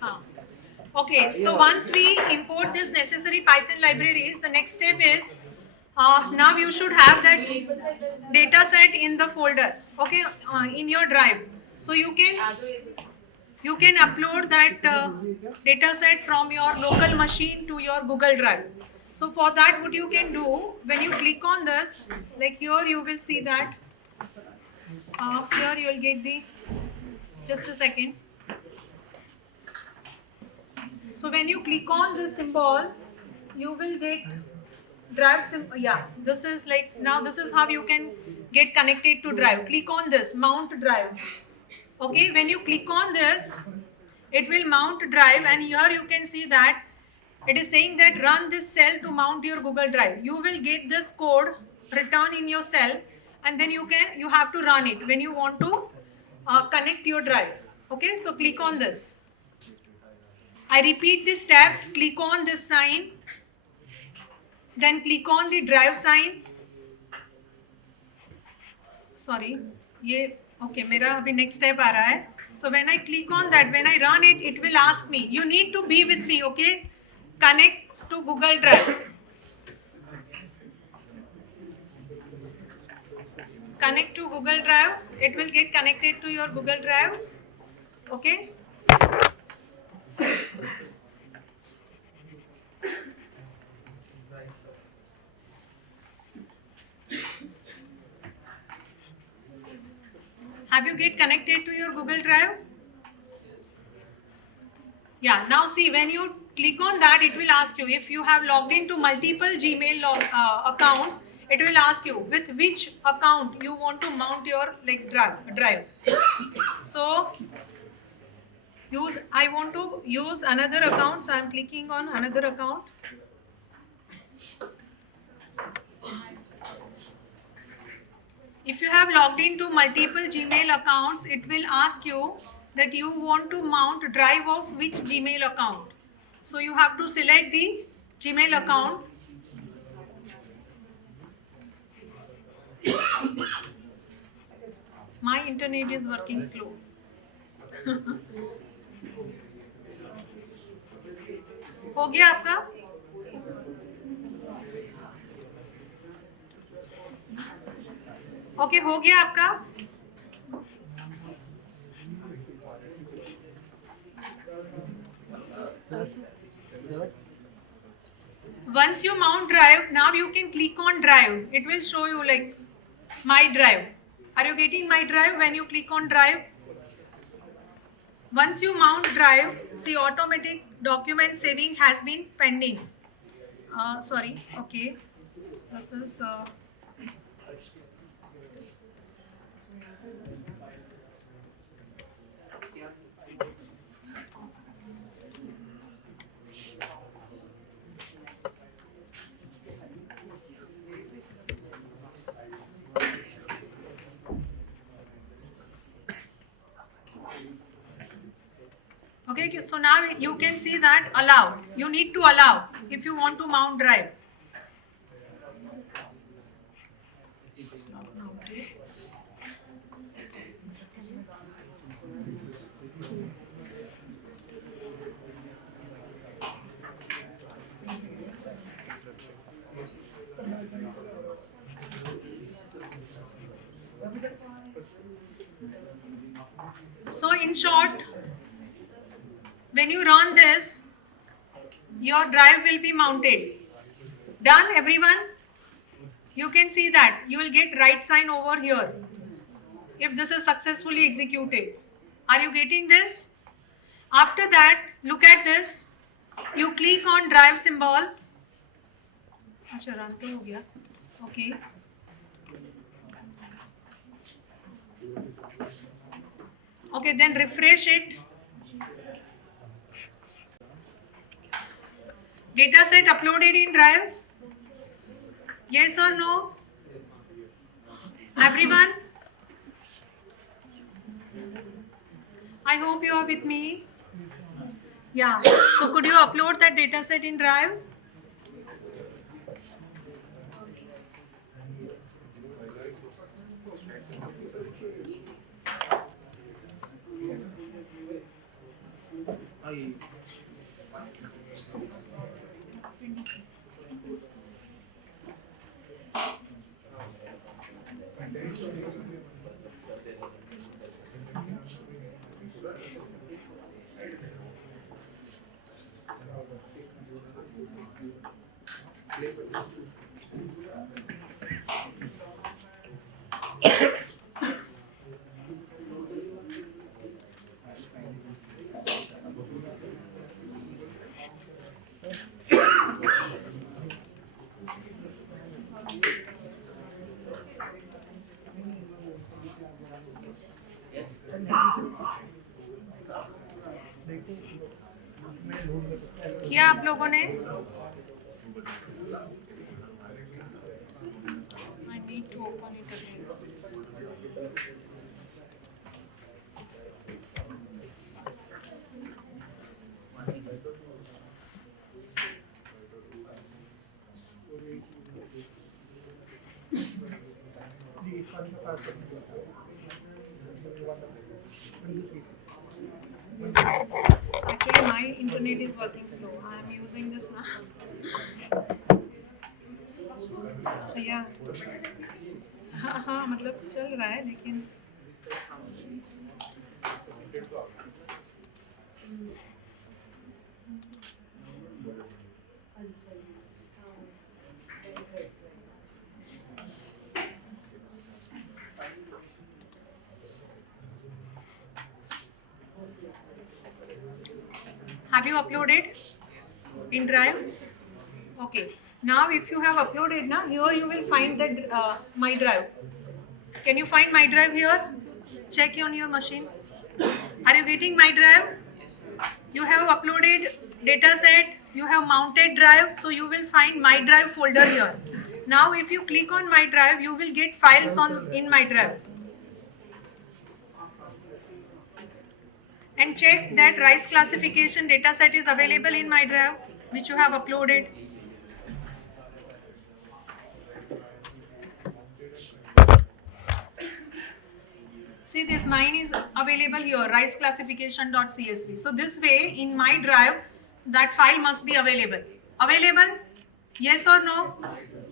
Huh. Okay, so once we import this necessary Python libraries, the next step is now you should have that data set in the folder, okay, in your drive. So you can upload that data set from your local machine to your Google Drive. So for that, what you can do, when you click on this, like here you will see that here you will get the, just a second. So when you click on this symbol, you will get drive yeah, this is like, now this is how you can get connected to drive. Click on this mount drive. Okay, when you click on this, it will mount drive, and here you can see that it is saying that run this cell to mount your Google Drive. You will get this code return in your cell, and then you have to run it when you want to connect your drive. Okay, so click on this. I repeat the steps. Click on this sign, then click on the drive sign. Sorry, ये okay, मेरा अभी next step आ रहा है. So when I click on that, when I run it, it will ask me. You need to be with me, okay? Connect to Google Drive. Connect to Google Drive. It will get connected to your Google Drive. Okay. Have you get connected to your Google Drive? Yeah, now see, when you click on that, it will ask you if you have logged into multiple Gmail accounts. It will ask you with which account you want to mount your like drive. So I want to use another account, so I am clicking on another account. If you have logged into multiple Gmail accounts, it will ask you that you want to mount drive of which Gmail account. So you have to select the Gmail account. My internet is working slow. हो गया आपका? Okay, हो गया आपका? Once you mount drive, now you can click on drive. It will show you like my drive. Are you getting my drive when you click on drive? Once you mount drive, see automatic document saving has been pending. Sorry, okay. This is okay, so now you can see that allow. You need to allow if you want to mount drive. It's not mounted. So in short, when you run this, your drive will be mounted. Done, everyone? You can see that you will get right sign over here if this is successfully executed. Are you getting this? After that, look at this. You click on drive symbol. अच्छा run तो हो गया. Okay. Okay, then refresh it. Data set uploaded in drive? Yes or no? Everyone? I hope you are with me. Yeah. So could you upload that data set in drive? किया आप लोगों ने? I need to open it again. Actually, my internet is working slow. I am using this now. Yeah. हाँ हाँ मतलब चल रहा है लेकिन Have you uploaded in Drive? Okay. Now, if you have uploaded, now here you will find that My Drive. Can you find My Drive here? Check on your machine. Are you getting My Drive? You have uploaded data set. You have mounted Drive. So you will find My Drive folder here. Now, if you click on My Drive, you will get files in My Drive. And check that rice classification dataset is available in My Drive, which you have uploaded. See, this mine is available here, rice classification.csv. So this way, in My Drive, that file must be available. Available? Yes or no?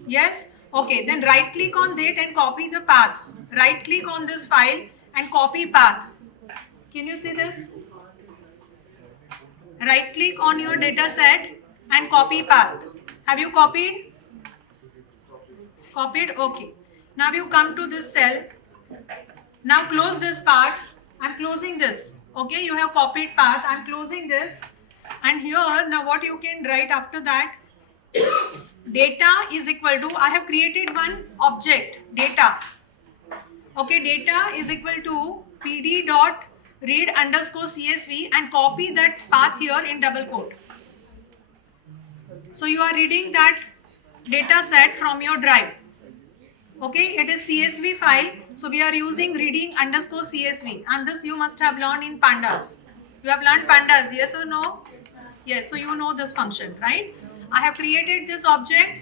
Yes? Okay, then right click on that and copy the path. Right click on this file and copy path. Can you see this? Right click on your data set and copy path. Have you copied? Copied? Okay. Now you come to this cell. Now close this part. I'm closing this. Okay, you have copied path. I'm closing this. And here, now what you can write after that, data is equal to, I have created one object, data. Okay, data is equal to pd dot read underscore csv and copy that path here in double quote. So you are reading that data set from your drive. Okay, it is CSV file. So we are using reading underscore CSV, and this you must have learned in pandas. You have learned pandas, yes or no? Yes, so you know this function, right? I have created this object.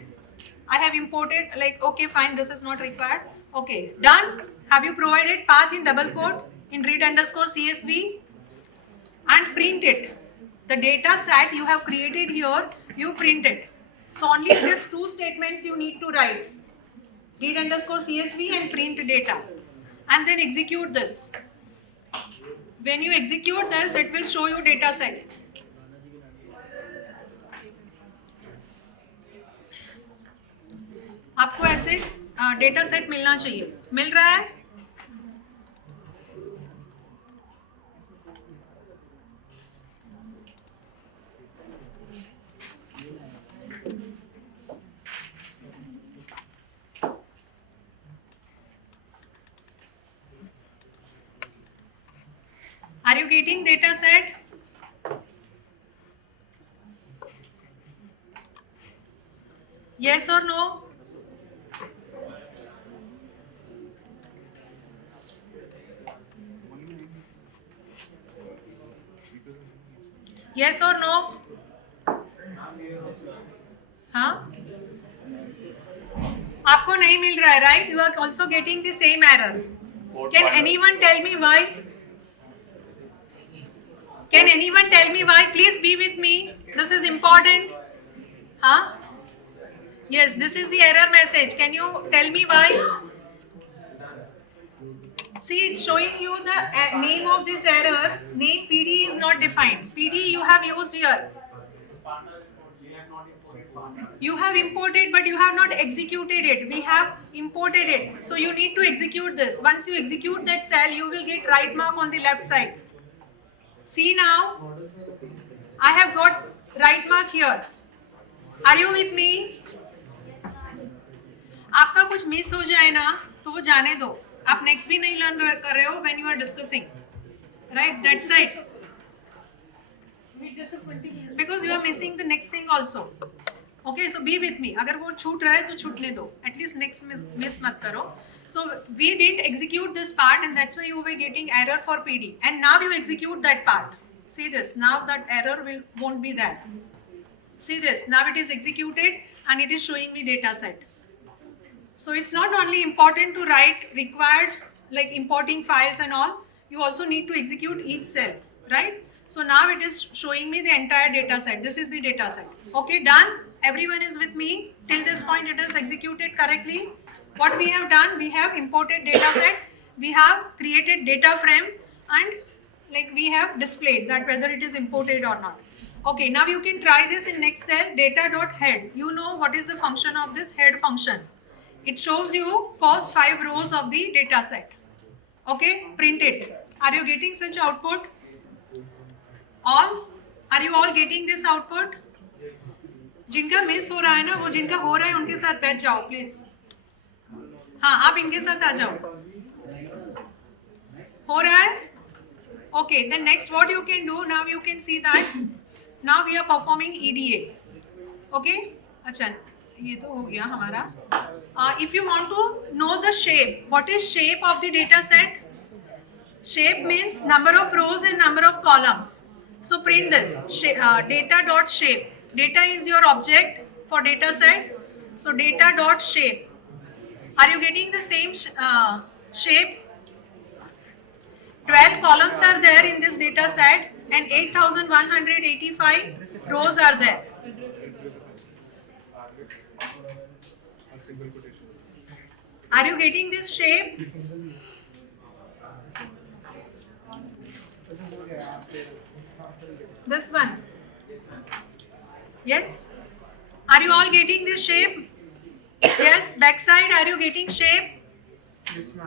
I have imported, like, okay, fine, this is not required. Okay, done. Have you provided path in double quote in read underscore CSV? And print it. The data set you have created here, you print it. So only these two statements you need to write. Read underscore CSV and print data. And then execute this. When you execute this, it will show you data set. आपको ऐसे data set मिलना चाहिए. मिल रहा है? Are you getting data set? Yes or no? Yes or no? हाँ? आपको नहीं मिल रहा है, right? You are also getting the same error. Can anyone tell me why? Can anyone tell me why? Please be with me. This is important. Huh? Yes, this is the error message. Can you tell me why? See, it's showing you the name of this error. Name PD is not defined. PD you have used here. You have imported, but you have not executed it. We have imported it. So you need to execute this. Once you execute that cell, you will get right mark on the left side. See now, I have got right mark here. Are you with me? आपका कुछ miss हो जाए ना तो वो जाने दो. आप नेक्स्ट भी नहीं लर्न कर रहे हो when you are discussing, right? That side. Because you are missing the next thing also. Okay, so be with me. अगर वो छूट रहा है तो छूटने दो. At least next miss मत करो. So we didn't execute this part, and that's why you were getting error for PD. And now you execute that part. See this. Now that error won't be there. See this. Now it is executed and it is showing me data set. So it's not only important to write required like importing files and all. You also need to execute each cell, right? So now it is showing me the entire data set. This is the data set. Okay, done. Everyone is with me. Till this point it is executed correctly. What we have done, we have imported data set. We have created data frame and like we have displayed that whether it is imported or not. Okay, now you can try this in next cell, data.head. You know what is the function of this head function. It shows you first 5 rows of the data set. Okay, print it. Are you getting such output? All? Are you all getting this output? जिनका miss हो रहा है ना वो जिनका हो रहा है उनके साथ बैठ जाओ प्लीज. हाँ आप इनके साथ आ जाओ. हो रहा है? Okay, then next what you can do, now you can see that now we are performing EDA. Okay, अच्छा ये तो हो गया हमारा. If you want to know the shape, what is shape of the data set? Shape means number of rows and number of columns. So print this data.shape. Data is your object for data set. So data.shape. Are you getting the same shape? 12 columns are there in this data set and 8,185 rows are there. Are you getting this shape? This one. Yes. Are you all getting this shape? Yes. Backside, are you getting shape?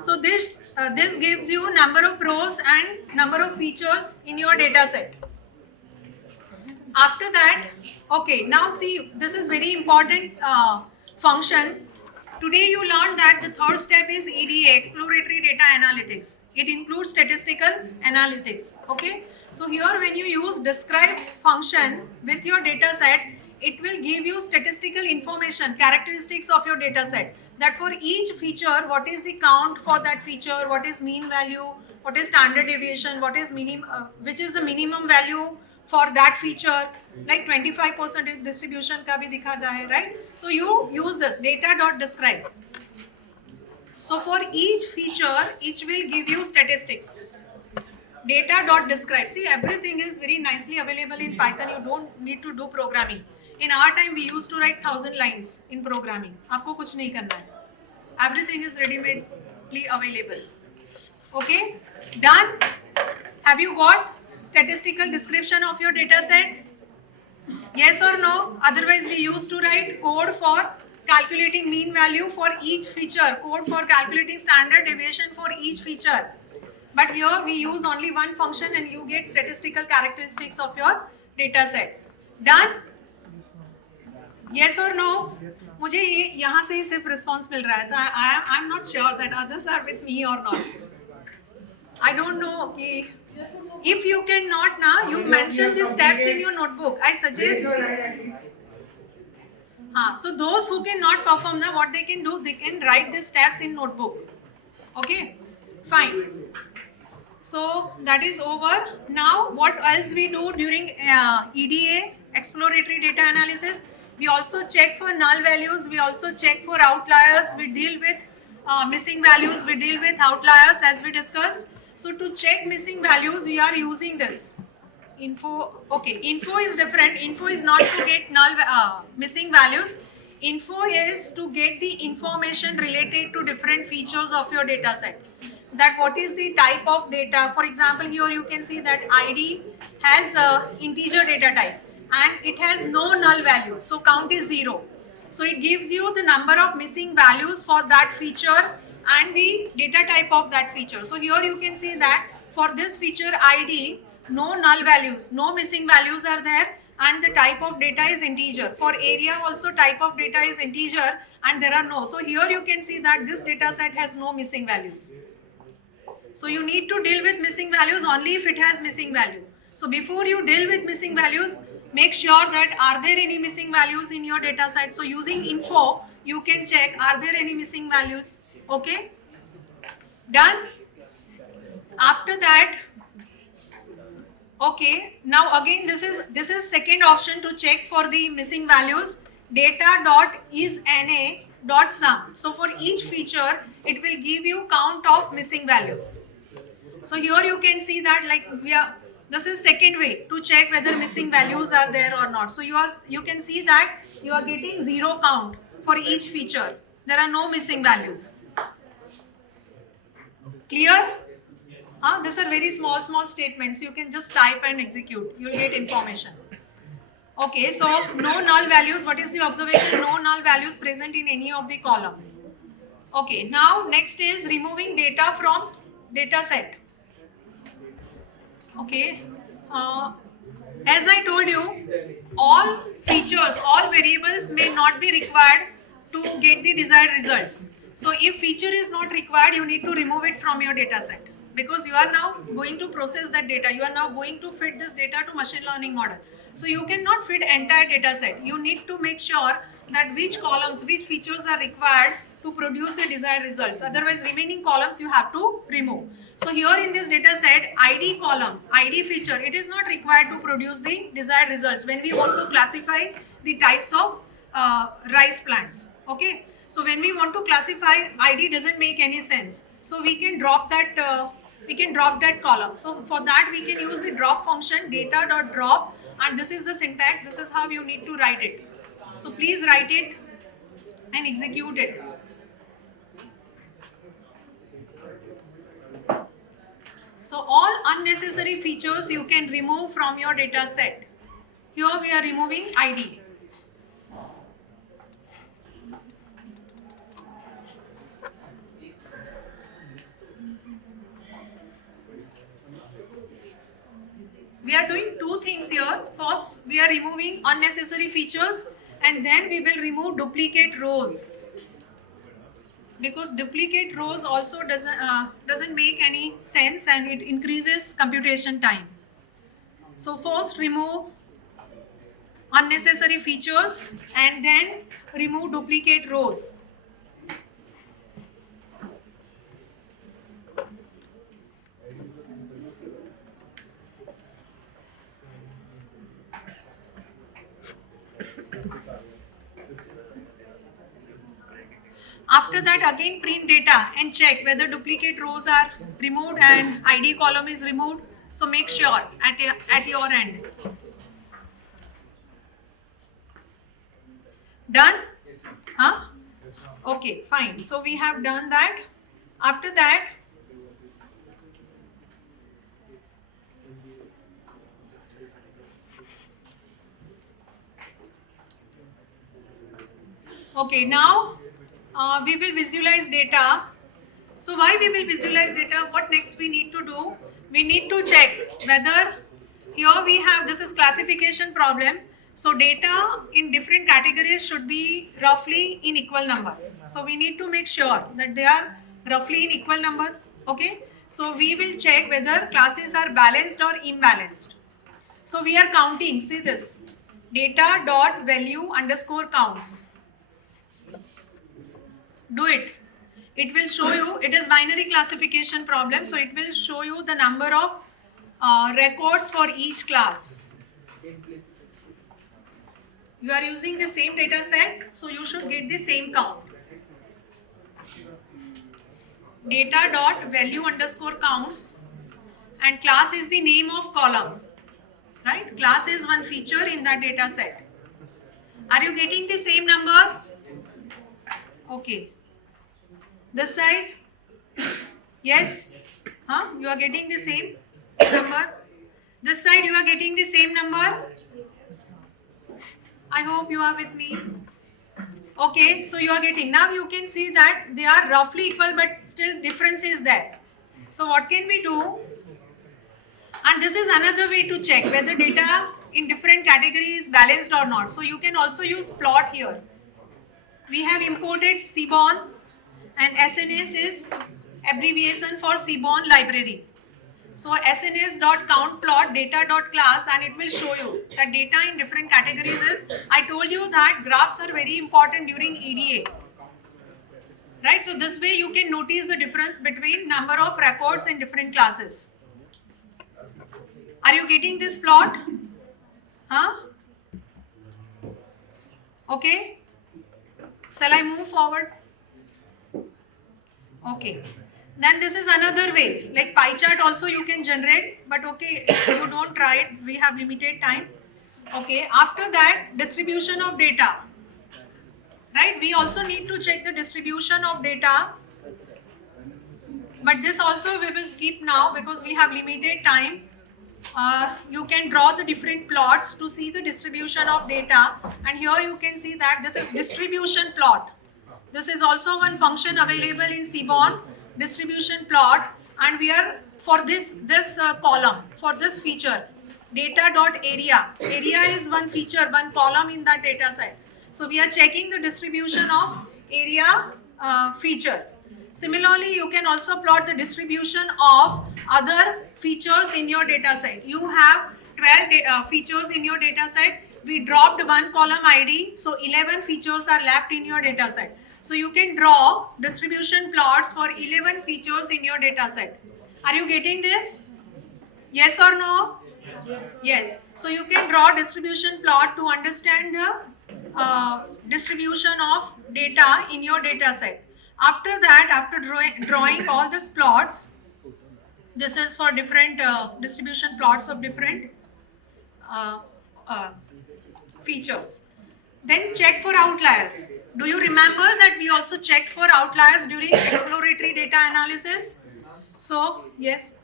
So this gives you number of rows and number of features in your data set. After that, okay, now see, this is very important function. Today you learned that the third step is EDA, exploratory data analytics. It includes statistical analytics. Okay, so here when you use describe function with your data set, it will give you statistical information, characteristics of your data set. That for each feature, what is the count for that feature, what is mean value, what is standard deviation, what is which is the minimum value for that feature, like 25% distribution ka bhi dikhata hai, right? So you use this data.describe. So for each feature, each will give you statistics. Data.describe. See, everything is very nicely available in Python. You don't need to do programming. In our time, we used to write 1,000 lines in programming. आपको कुछ नहीं करना है. Everything is ready-madely available. Okay, done. Have you got statistical description of your data set? Yes or no? Otherwise, we used to write code for calculating mean value for each feature, code for calculating standard deviation for each feature. But here we use only one function and you get statistical characteristics of your data set. Done? Yes or no? मुझे ये यहाँ से ही सिर्फ response मिल रहा है, तो I am not sure that others are with me or not. I don't know कि if you cannot now, you mention the steps in your notebook. I suggest. So those who cannot perform now, what they can do, they can write the steps in notebook. Okay, fine. So that is over. Now what else we do during EDA, exploratory data analysis? We also check for null values. We also check for outliers. We deal with missing values. We deal with outliers as we discussed. So to check missing values, we are using this info. Okay, info is different. Info is not to get null missing values. Info is to get the information related to different features of your data set. that what is the type of data. For example, here you can see that ID has a integer data type and it has no null value, so count is 0. So it gives you the number of missing values for that feature and the data type of that feature. So here you can see that for this feature ID, no null values, no missing values are there, and the type of data is integer. For area also type of data is integer and there are no. So here you can see that this data set has no missing values. So you need to deal with missing values only if it has missing value. So before you deal with missing values, make sure that are there any missing values in your data set. So using info, you can check are there any missing values. Okay? Done? After that, okay, now again this is second option to check for the missing values. Data dot is na dot sum. So for each feature, it will give you count of missing values. So here you can see that this is second way to check whether missing values are there or not. So you can see that you are getting 0 count for each feature. There are no missing values. Clear? These are very small statements. You can just type and execute. You will get information. Okay, so no null values. What is the observation? No null values present in any of the column. Okay, now next is removing data from data set. Okay, as I told you, all features, all variables may not be required to get the desired results. So if feature is not required, you need to remove it from your data set, because you are now going to process that data. You are now going to fit this data to machine learning model. So you cannot fit entire data set. You need to make sure that which columns, which features are required to produce the desired results. Otherwise, remaining columns you have to remove. So here in this data set, ID column, ID feature, it is not required to produce the desired results when we want to classify the types of rice plants. Okay. So when we want to classify, ID doesn't make any sense. So we can drop that column. So for that we can use the drop function, data.drop, and this is the syntax. This is how you need to write it. So please write it and execute it. So all unnecessary features you can remove from your data set. Here we are removing ID. We are doing two things here. First, we are removing unnecessary features, and then we will remove duplicate rows. Because duplicate rows also doesn't make any sense and it increases computation time. So first remove unnecessary features and then remove duplicate rows. After that, again print data and check whether duplicate rows are removed and ID column is removed. So make sure at your end. Done? Huh? Okay, fine. So we have done that. After that, okay, now we will visualize data. So why we will visualize data? What next we need to do? We need to check whether here we have, this is classification problem. So data in different categories should be roughly in equal number. So we need to make sure that they are roughly in equal number. Okay. So we will check whether classes are balanced or imbalanced. So we are counting, see this, data dot value underscore counts. Do it. It will show you, it is binary classification problem, so it will show you the number of records for each class. You are using the same data set, so you should get the same count. Data dot value underscore counts, and class is the name of column, right? Class is one feature in that data set. Are you getting the same numbers? Okay. This side, Yes? Huh? You are getting the same number? This side you are getting the same number? I hope you are with me. Okay, so you are getting, now you can see that they are roughly equal but still difference is there. So what can we do? And this is another way to check whether data in different categories is balanced or not. So you can also use plot here. We have imported Seaborn, and SNS is abbreviation for Seaborn library. So sns.countplot data.class, and it will show you that data in different categories is, I told you that graphs are very important during EDA. Right? So this way you can notice the difference between number of records in different classes. Are you getting this plot? Huh? Okay. Shall I move forward? Okay. Then this is another way. Like pie chart also you can generate, but okay, you don't try it. We have limited time. Okay. After that, distribution of data. Right? We also need to check the distribution of data. But this also we will skip now because we have limited time. You can draw the different plots to see the distribution of data, and here you can see that this is distribution plot. This is also one function available in Seaborn, distribution plot, and we are for this column, for this feature, data.area. Area is one feature, one column in that data set. So we are checking the distribution of area feature. Similarly, you can also plot the distribution of other features in your data set. You have 12 features in your data set. We dropped one column ID, so 11 features are left in your data set. So you can draw distribution plots for 11 features in your data set. Are you getting this? Yes or no? Yes. So you can draw distribution plot to understand the distribution of data in your data set. After that, after drawing all these plots, this is for different distribution plots of different uh, uh, features. Then check for outliers. Do you remember that we also checked for outliers during exploratory data analysis? So, yes.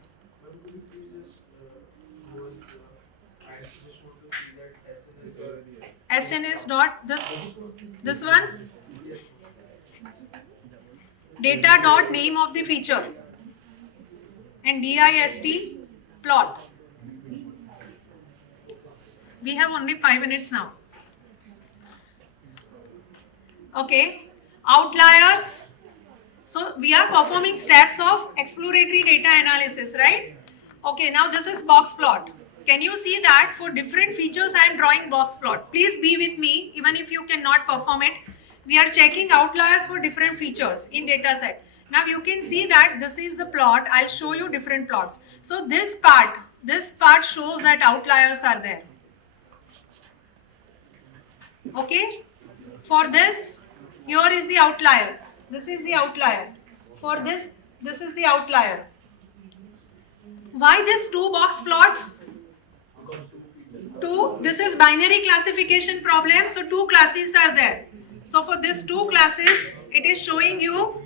SNS dot this one, data dot name of the feature, and dist plot. We have only 5 minutes now. Okay, outliers. So we are performing steps of exploratory data analysis, right? Okay, now this is box plot. Can you see that for different features I am drawing box plot? Please be with me even if you cannot perform it. We are checking outliers for different features in data set. Now you can see that this is the plot. I'll show you different plots. So this part shows that outliers are there. Okay, for this, here is the outlier. This is the outlier. For this is the outlier. Why this two box plots? Two, this is binary classification problem. So two classes are there. So for this two classes, it is showing you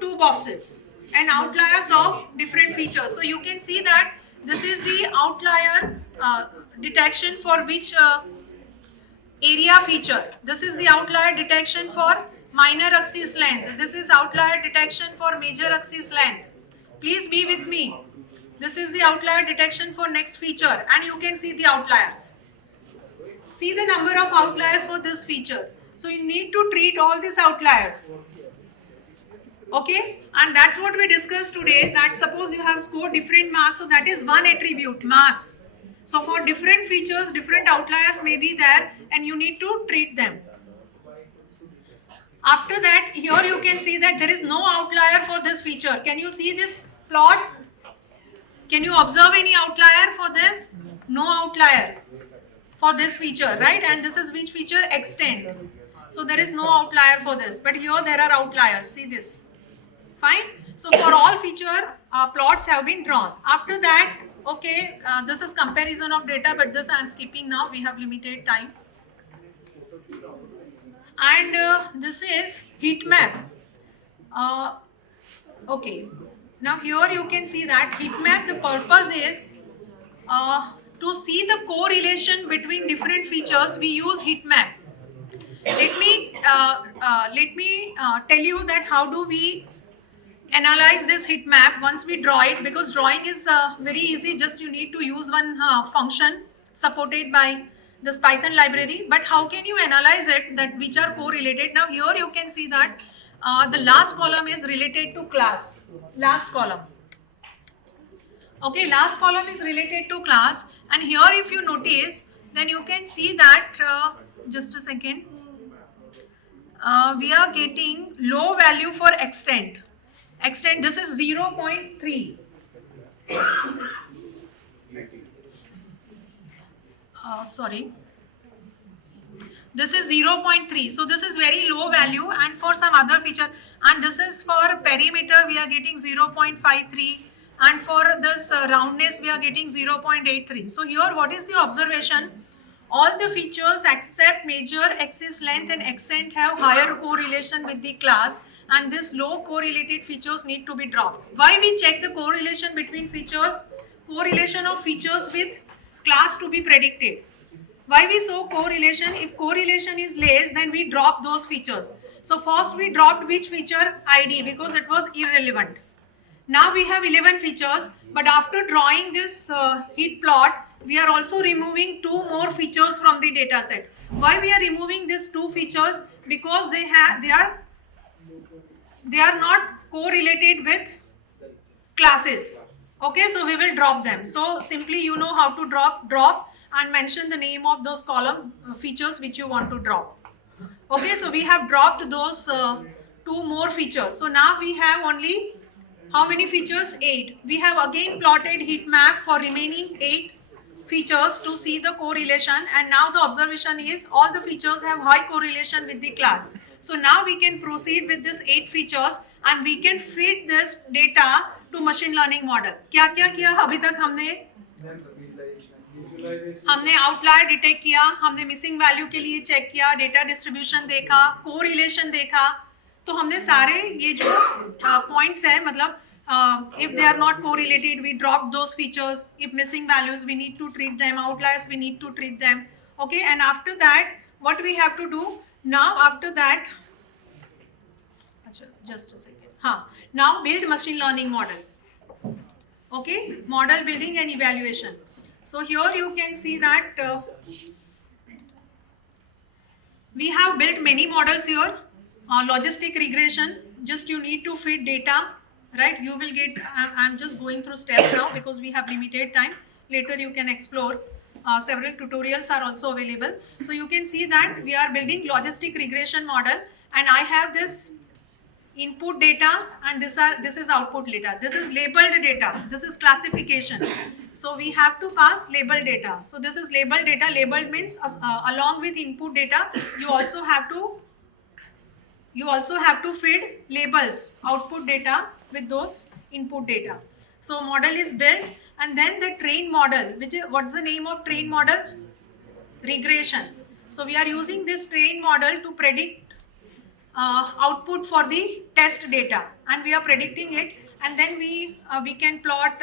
two boxes and outliers of different features. So you can see that this is the outlier detection for which area feature. This is the outlier detection for minor axis length. This is outlier detection for major axis length. Please be with me. This is the outlier detection for next feature, and you can see the outliers. See the number of outliers for this feature. So you need to treat all these outliers. Okay, and that's what we discussed today, that suppose you have scored different marks, so that is one attribute, marks. So for different features, different outliers may be there and you need to treat them. After that, here you can see that there is no outlier for this feature. Can you see this plot? Can you observe any outlier for this? No outlier for this feature, right? And this is which feature? Extend. So there is no outlier for this, but here there are outliers. See this. Fine. So for all feature, plots have been drawn. After that, okay, this is comparison of data, but this I am skipping now. We have limited time. And this is heat map. Okay. Now here you can see that heat map, the purpose is to see the correlation between different features. We use heat map. Let me tell you that how do we analyze this heat map once we draw it, because drawing is very easy, just you need to use one function supported by this Python library. But how can you analyze it, that which are correlated? Now here you can see that the last column is related to class, last column. Okay, last column is related to class, and here if you notice, then you can see that just a second, we are getting low value for extent. Extent, this is 0.3. Sorry. This is 0.3. So this is very low value, and for some other feature, and this is for perimeter, we are getting 0.53, and for this roundness, we are getting 0.83. So here what is the observation? All the features except major axis length and extent have higher correlation with the class, and this low correlated features need to be dropped. Why we check the correlation between features? Correlation of features with class to be predicted. Why we show correlation? If correlation is less, then we drop those features. So first we dropped which feature? ID, because it was irrelevant. Now we have 11 features, but after drawing this heat plot, we are also removing 2 more features from the data set. Why we are removing these 2 features? Because they are not correlated with classes. Okay, so we will drop them. So simply you know how to drop and mention the name of those columns, features which you want to drop. Okay, so we have dropped those 2 more features. So now we have only how many features? 8. We have again plotted heat map for remaining 8 features to see the correlation, and now the observation is all the features have high correlation with the class. So now we can proceed with this 8 features and we can feed this data to machine learning model. क्या क्या किया अभी तक हमने outlier detect किया, हमने missing value के लिए चेक किया, डेटा डिस्ट्रीब्यूशन देखा, कोरिलेशन देखा. तो हमने सारे ये जो पॉइंट्स है, मतलब if they are not correlated, we drop those features. If missing values, we need to treat them. Outliers, we need to treat them. Okay, and after that, what we have to do now? After that, just a second. Now build machine learning model. Okay, model building and evaluation. So here you can see that we have built many models here. Logistic regression. Just you need to feed data. Right, you will get, I'm just going through steps now because we have limited time. Later you can explore. Several tutorials are also available. So you can see that we are building logistic regression model, and I have this input data and this is output data. This is labeled data. This is classification. So we have to pass labeled data. So this is labeled data. Labeled means along with input data, you also have to feed labels, output data with those input data. So model is built, and then the train model, which is, what's the name of train model? Regression. So we are using this train model to predict output for the test data, and we are predicting it, and then we can plot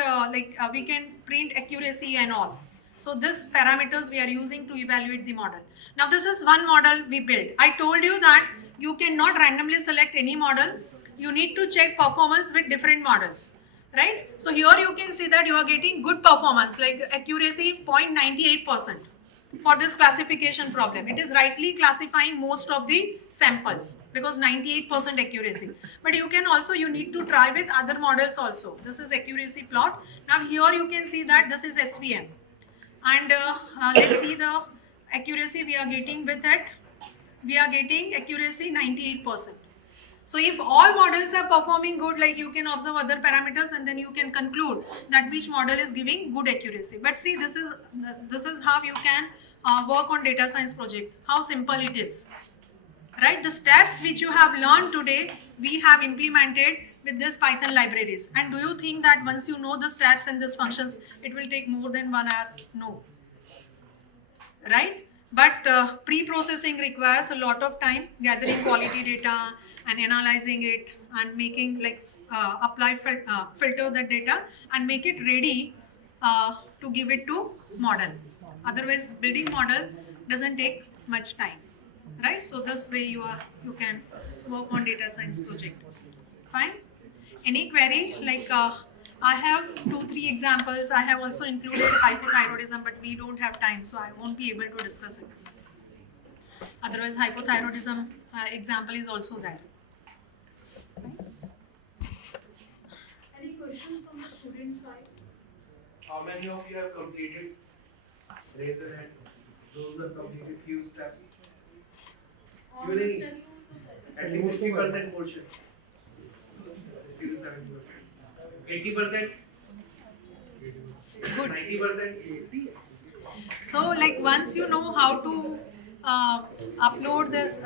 we can print accuracy and all. So this parameters we are using to evaluate the model. Now this is one model we built. I told you that you cannot randomly select any model. You need to check performance with different models, right? So here you can see that you are getting good performance, like accuracy 0.98% for this classification problem. It is rightly classifying most of the samples because 98% accuracy. But you can also, you need to try with other models also. This is accuracy plot. Now here you can see that this is SVM. And let's see the accuracy we are getting with it. We are getting accuracy 98%. So if all models are performing good, like you can observe other parameters and then you can conclude that which model is giving good accuracy. But see, this is how you can work on data science project, how simple it is, right? The steps which you have learned today, we have implemented with this Python libraries. And do you think that once you know the steps and these functions, it will take more than 1 hour? No, right? But pre-processing requires a lot of time, gathering quality data and analyzing it and making, like filter the data and make it ready to give it to model. Otherwise, building model doesn't take much time, right? So this way you can work on data science project. Fine. Any query? Like I have 2-3 examples. I have also included hypothyroidism, but we don't have time, so I won't be able to discuss it. Otherwise, hypothyroidism example is also there. Any questions from the student side? How many of you have completed? Raise your hand. Those who have completed few steps. Always tell you At least 60% portion. 80%. Good. 90%. So, like once you know how to upload this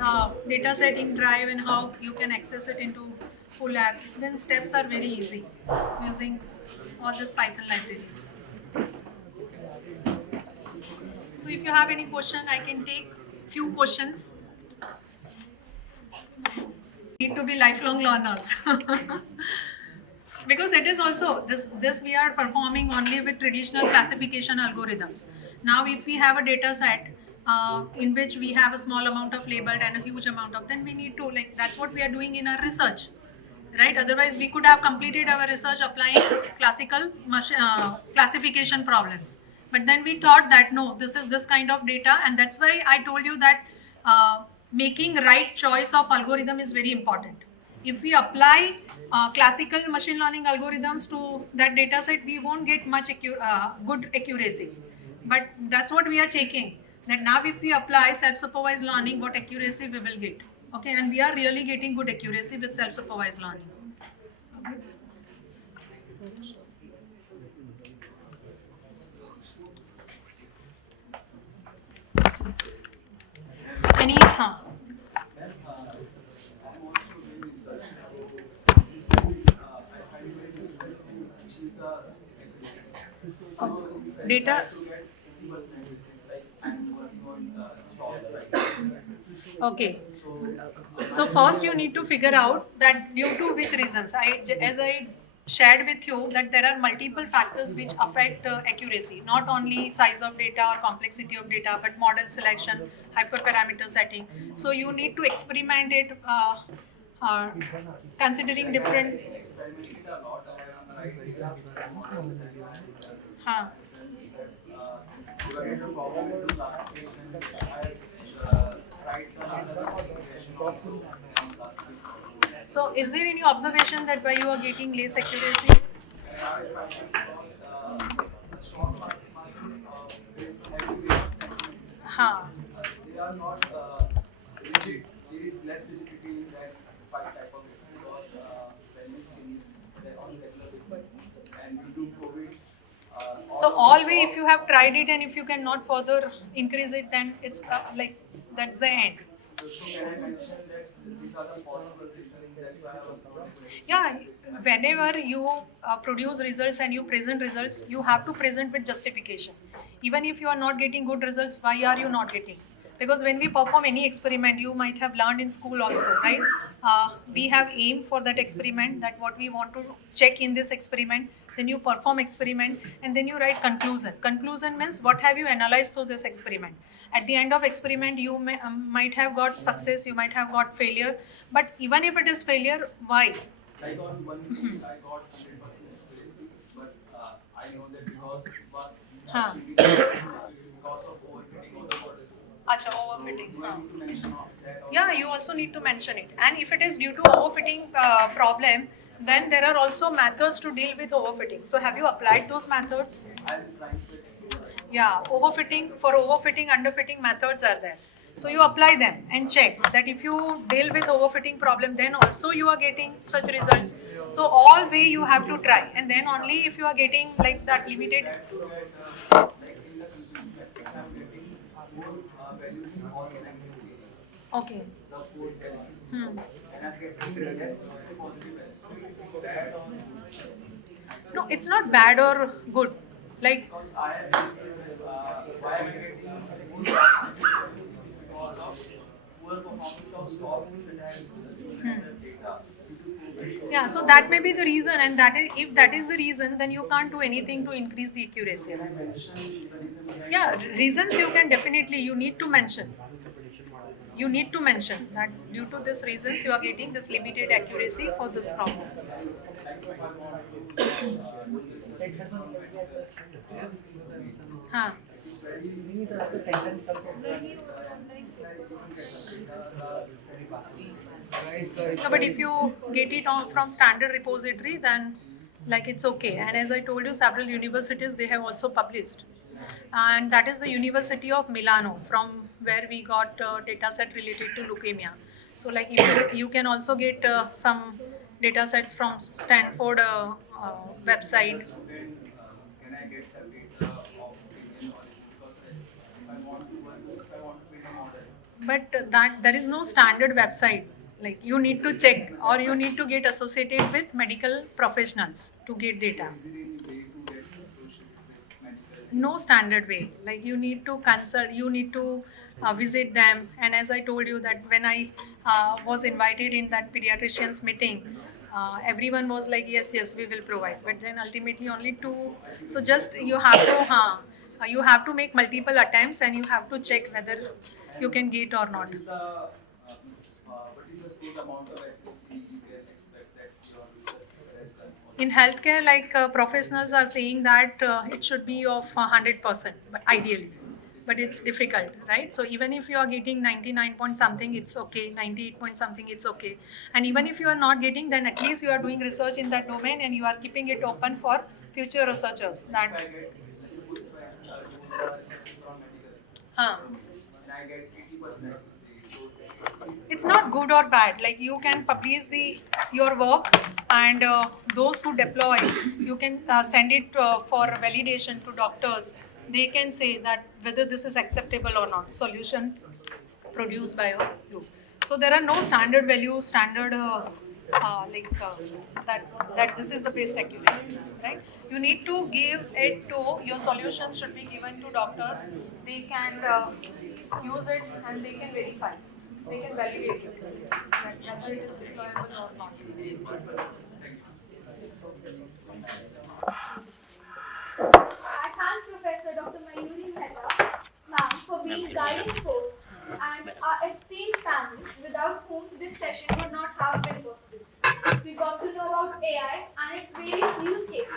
data set in Drive and how you can access it into full app, then steps are very easy using all these Python libraries. So, if you have any question, I can take few questions. Need to be lifelong learners. Because it is also this we are performing only with traditional classification algorithms. Now if we have a data set in which we have a small amount of labeled and a huge amount of, then we need to, like, that's what we are doing in our research, right? Otherwise we could have completed our research applying classical classification problems, but then we thought that no, this is this kind of data, and that's why I told you that making right choice of algorithm is very important. If we apply classical machine learning algorithms to that data set, we won't get much good accuracy. But that's what we are checking. That now if we apply self-supervised learning, what accuracy we will get. Okay, and we are really getting good accuracy with self-supervised learning. Any? Data. Okay. So first you need to figure out that due to which reasons. As I shared with you that there are multiple factors which affect accuracy, not only size of data or complexity of data, but model selection, hyperparameter setting. So you need to experiment it considering different. Huh. So is there any observation that why you are getting less accuracy? Huh. They are not rigid. There is less rigidity in that five type of data because value changes on regular basis. And due to COVID, So always if you have tried it and if you cannot further increase it, then it's like that's the end. so can I mention that these are the possible reasons? That's why I was wondering. Yeah, whenever you produce results and you present results, you have to present with justification. Even if you are not getting good results, why are you not getting? Because when we perform any experiment, you might have learned in school also, right? We have aim for that experiment, that what we want to check in this experiment. Then you perform experiment and then you write conclusion. Conclusion means what have you analyzed through this experiment. At the end of experiment, you might have got success, you might have got failure. But even if it is failure, why? Like on one case, I got 100% accuracy, but I know that because it was Huh. because of overfitting of the models. Acha, overfitting. Do I need to mention that? Yeah, you also need to mention it. And if it is due to overfitting problem, then there are also methods to deal with overfitting. So have you applied those methods? I was trying to Yeah, overfitting, underfitting methods are there. So you apply them and check that if you deal with overfitting problem, then also you are getting such results. So all way you have to try, and then only if you are getting like that limited. Okay. No, it's not bad or good. Like. Yeah, so that may be the reason, and that is, if that is the reason, then you can't do anything to increase the accuracy. Can I mention the reason behind? Yeah, reasons you can definitely, you need to mention. You need to mention that due to these reasons you are getting this limited accuracy for this problem. Huh. No, but if you get it on from standard repository, then like it's okay. And as I told you, several universities they have also published, and that is the University of Milano, from where we got data set related to leukemia. So like if you can also get some data sets from Stanford website. Student, can I get the data of Indian origin? Because if I want to build a model, But that there is no standard website. Like you need to check, or you need to get associated with medical professionals to get data. is there any way to get associated with medical? No standard way. Like you need to consult, you need to visit them. And as I told you that when I was invited in that pediatricians meeting, everyone was like, yes, we will provide. But then ultimately only two. So just you have to make multiple attempts, and you have to check whether you can get or not. What is the good amount of accuracy you guys expect that your research has done? In healthcare, like professionals are saying that it should be of 100%, but ideally, but it's difficult, right? So even if you are getting 99 point something, it's okay. 98 point something, it's okay. And even if you are not getting, then at least you are doing research in that domain, and you are keeping it open for future researchers. That, Suppose if I do the research from medical, huh. and I get 80% accuracy, so It's not good or bad. Like you can publish your work, and those who deploy, you can send it for validation to doctors. They can say that whether this is acceptable or not. Solution produced by you. So there are no standard values, standard that this is the best accuracy, right? You need to give it to your solution should be given to doctors. They can use it, and they can verify. They can validate it, that whether it is deployable or not. I thank Professor Dr. Mayuri Mehta, ma'am, for being guiding force and our esteemed panel, without whom this session would not have been possible. We got to know about AI and its various use cases.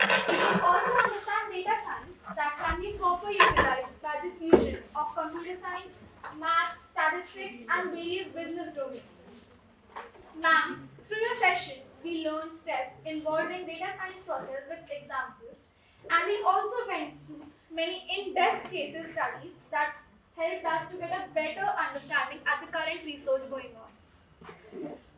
We could also understand data science that can be properly utilized by the fusion of computer science, maths, statistics, and various business domains. Ma'am, through your session, we learned steps involved in data science process with examples, and we also went through many in-depth case studies that helped us to get a better understanding at the current research going on.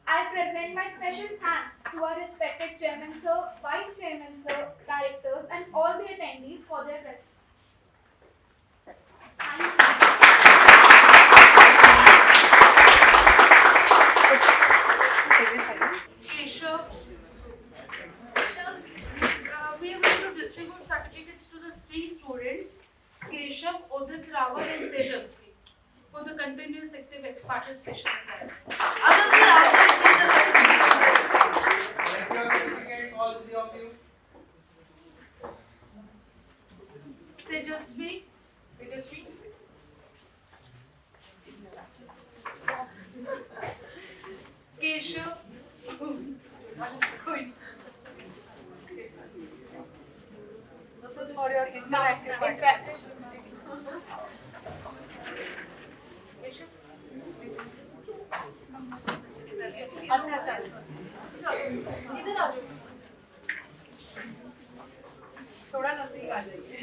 I present my special thanks to our respected chairman sir, vice chairman sir, directors, and all the attendees for their presence. Thank you. Keshav, we are going to distribute certificates to the three students, Keshav, Udit Rawat, and Tejasvi, for the continuous active participation in that. Others will also receive the certificate. Like your certificate, all three of you. Tejasvi. Keshav. This is for your interactive participation. अच्छा इधर आ जाओ, थोड़ा नजदीक आ जाइए।